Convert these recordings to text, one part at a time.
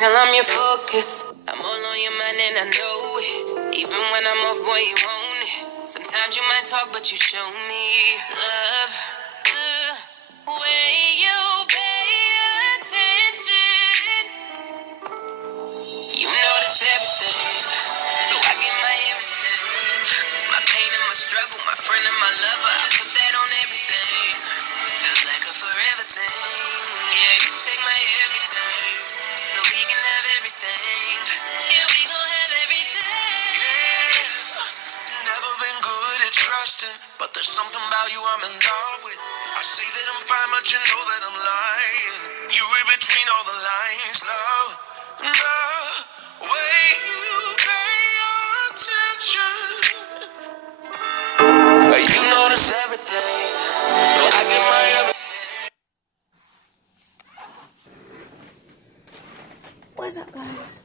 still I'm your focus. I'm all on your mind and I know it. Even when I'm off, boy, you own it. Sometimes you might talk, but you show me love. The way you pay attention, you notice everything, so I give my everything. My pain and my struggle, my friend and my lover, I put that on everything. Feels like a forever thing. Yeah, you take my everything, so we can have everything. Yeah, we gon' have everything. Yeah. Never been good at trusting, but there's something about you I'm in love with. I say that I'm fine, but you know that I'm lying. You read between all the lines, love. The way you pay attention, you notice everything, so I get my everything. What's up, guys?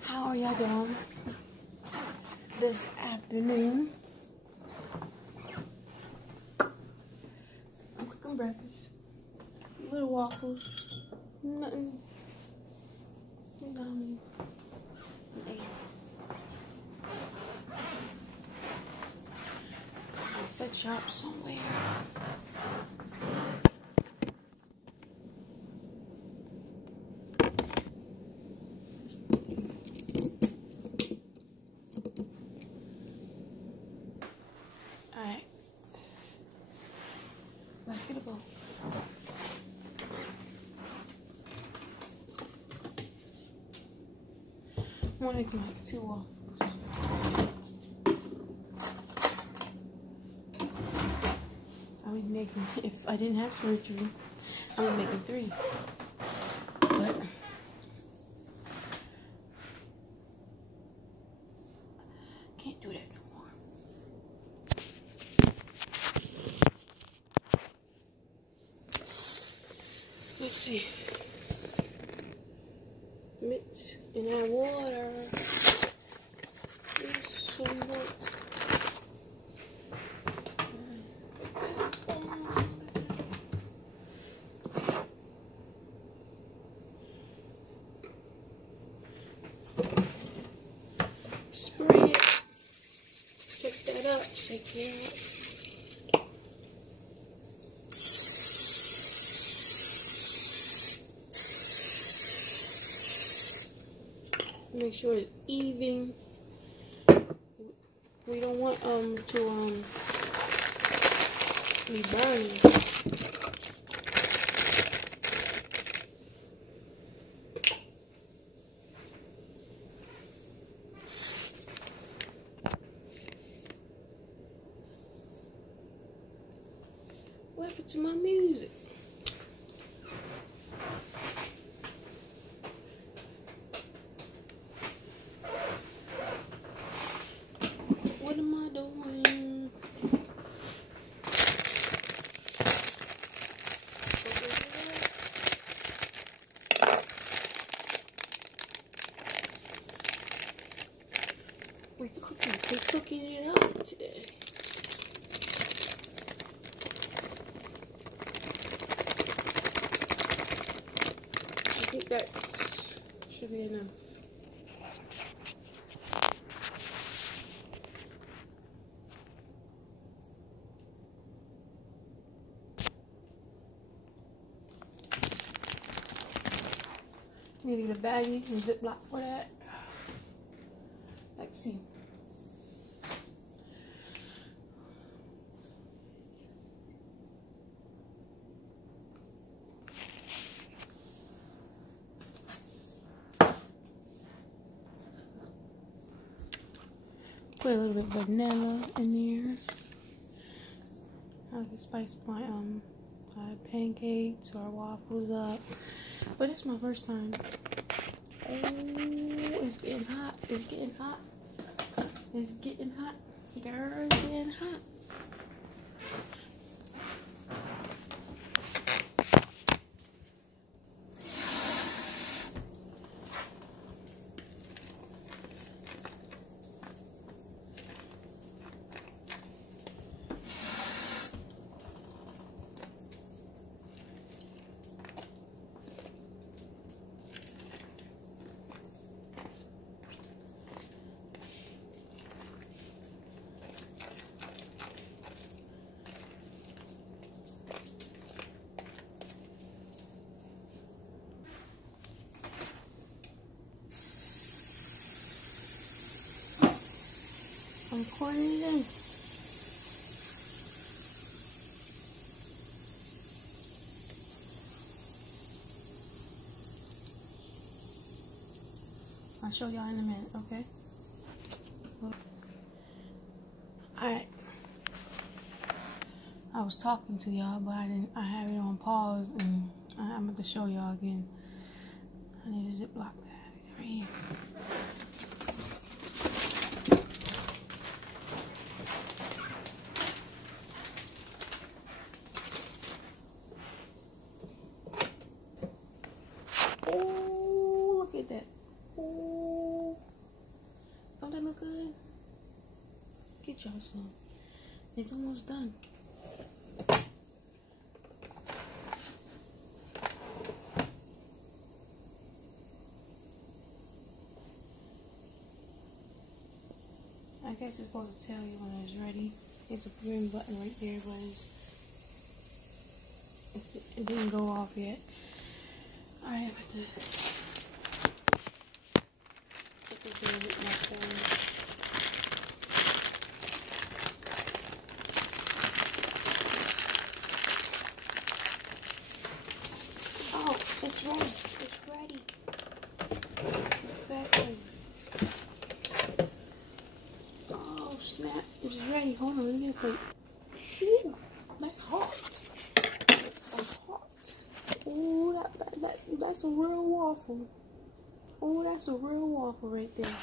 How are y'all doing this afternoon? I'm cooking breakfast. Little waffles. Nothing. You know what I mean? Set you up somewhere. Alright. Let's get a bowl. I'm gonna make like 2 waffles. I would make them, if I didn't have surgery, I would make them 3. But can't do that no more. Let's see. Mix and add water. There's some nuts. Spray it. Pick that up. Shake it out. Make sure it's even. We don't want to be burning. What happened to my music? What am I doing? We're cooking it up today. I think that should be enough. You need a baggie and Ziploc for that. Let's see. Put a little bit of vanilla in there. I can spice my pancakes or waffles up. But it's my first time. Oh, it's getting hot. It's getting hot. It's getting hot. Girl, it's getting hot. recording it in. I'll show y'all in a minute, okay? Alright. I was talking to y'all, but I have it on pause, and I'm going to show y'all again. I need a Ziploc bag right here. Oh, look at that. Oh, don't that look good? Get y'all some. It's almost done. I guess it's supposed to tell you when it's ready. It's a green button right there, but it didn't go off yet. Alright, I'm about to put this in with my phone. Oh, it's ready. It's ready. It's ready. Oh, snap. It's ready. Hold on, let me get a plate. Ooh, that's hot. That's hot. Ooh, that's a real waffle. Oh, that's a real waffle right there.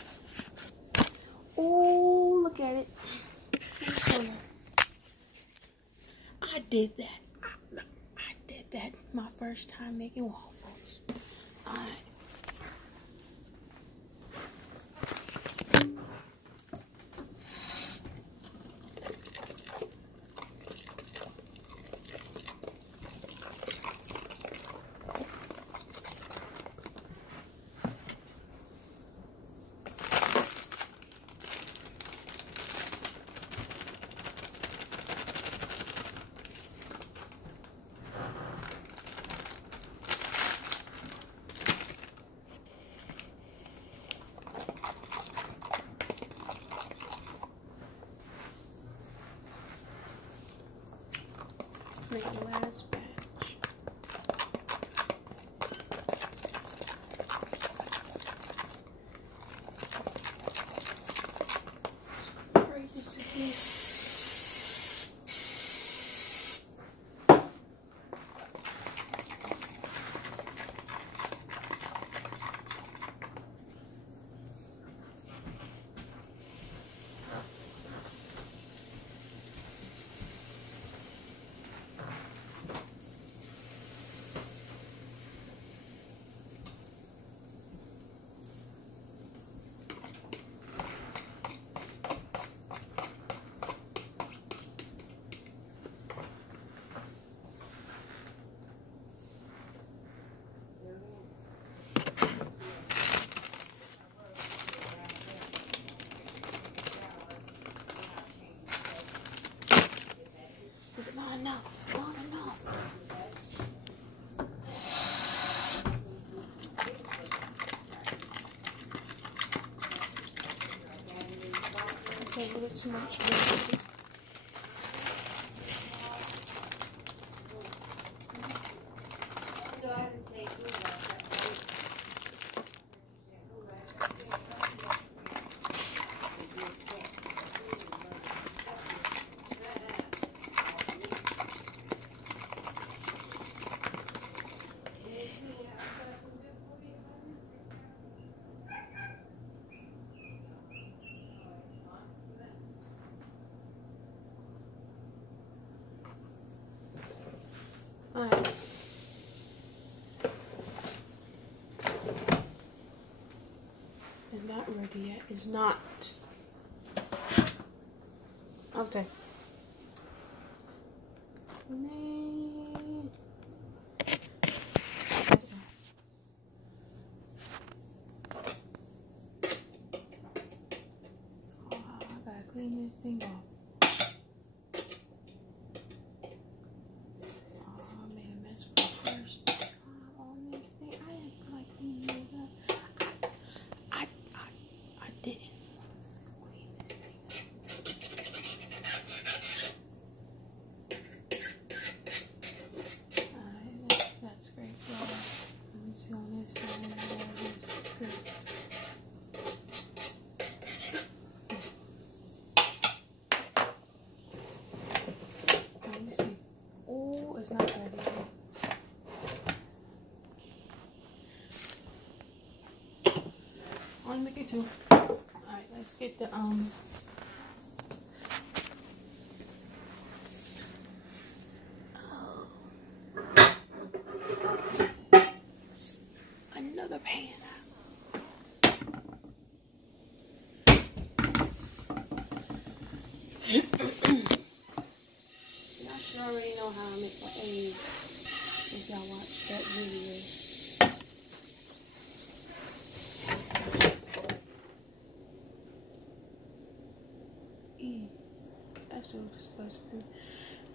Oh, look at it. Let me show you. I did that. I did that. My first time making waffles. Alright. Make the last batch. Spray this again. It's not enough. It's not enough. Okay, a little too much. Alright. It's not ready yet. It's not. Okay. Man. Oh, I gotta clean this thing off. not ready. Only make it 2. Alright, let's get the another pan. Y'all should already know how I make my eggs if y'all watch that video. That's so disgusting.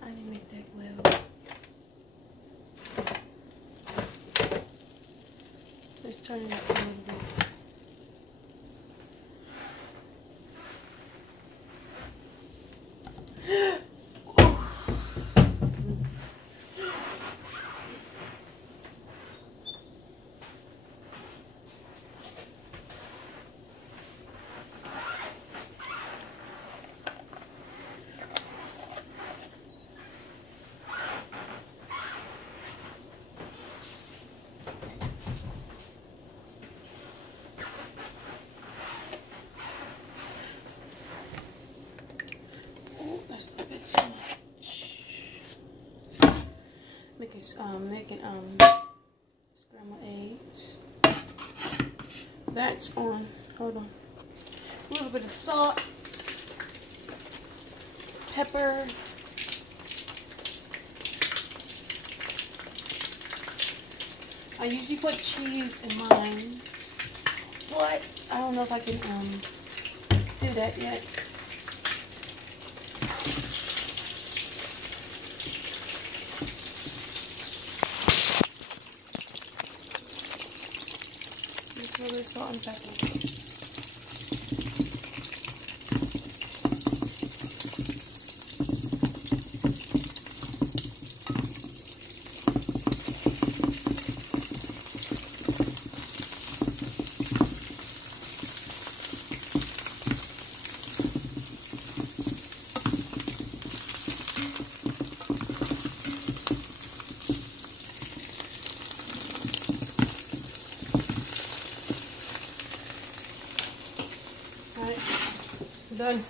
I didn't make that well. Let's turn it up a little bit. That's a bit too much. Making scrambled eggs. That's on. Hold on. A little bit of salt, pepper, I usually put cheese in mine, but I don't know if I can do that yet. Just a little salt and pepper. Alright, done.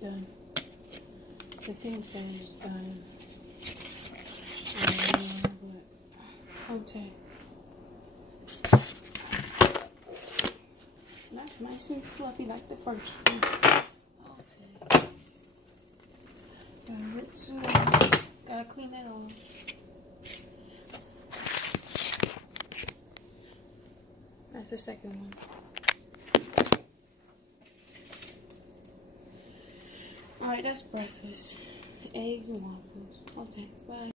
Done. The thing says it's done. Okay. That's nice and fluffy like the first one. Okay. Gotta clean that off. That's the second one. Alright, that's breakfast. Eggs and waffles. Okay, bye.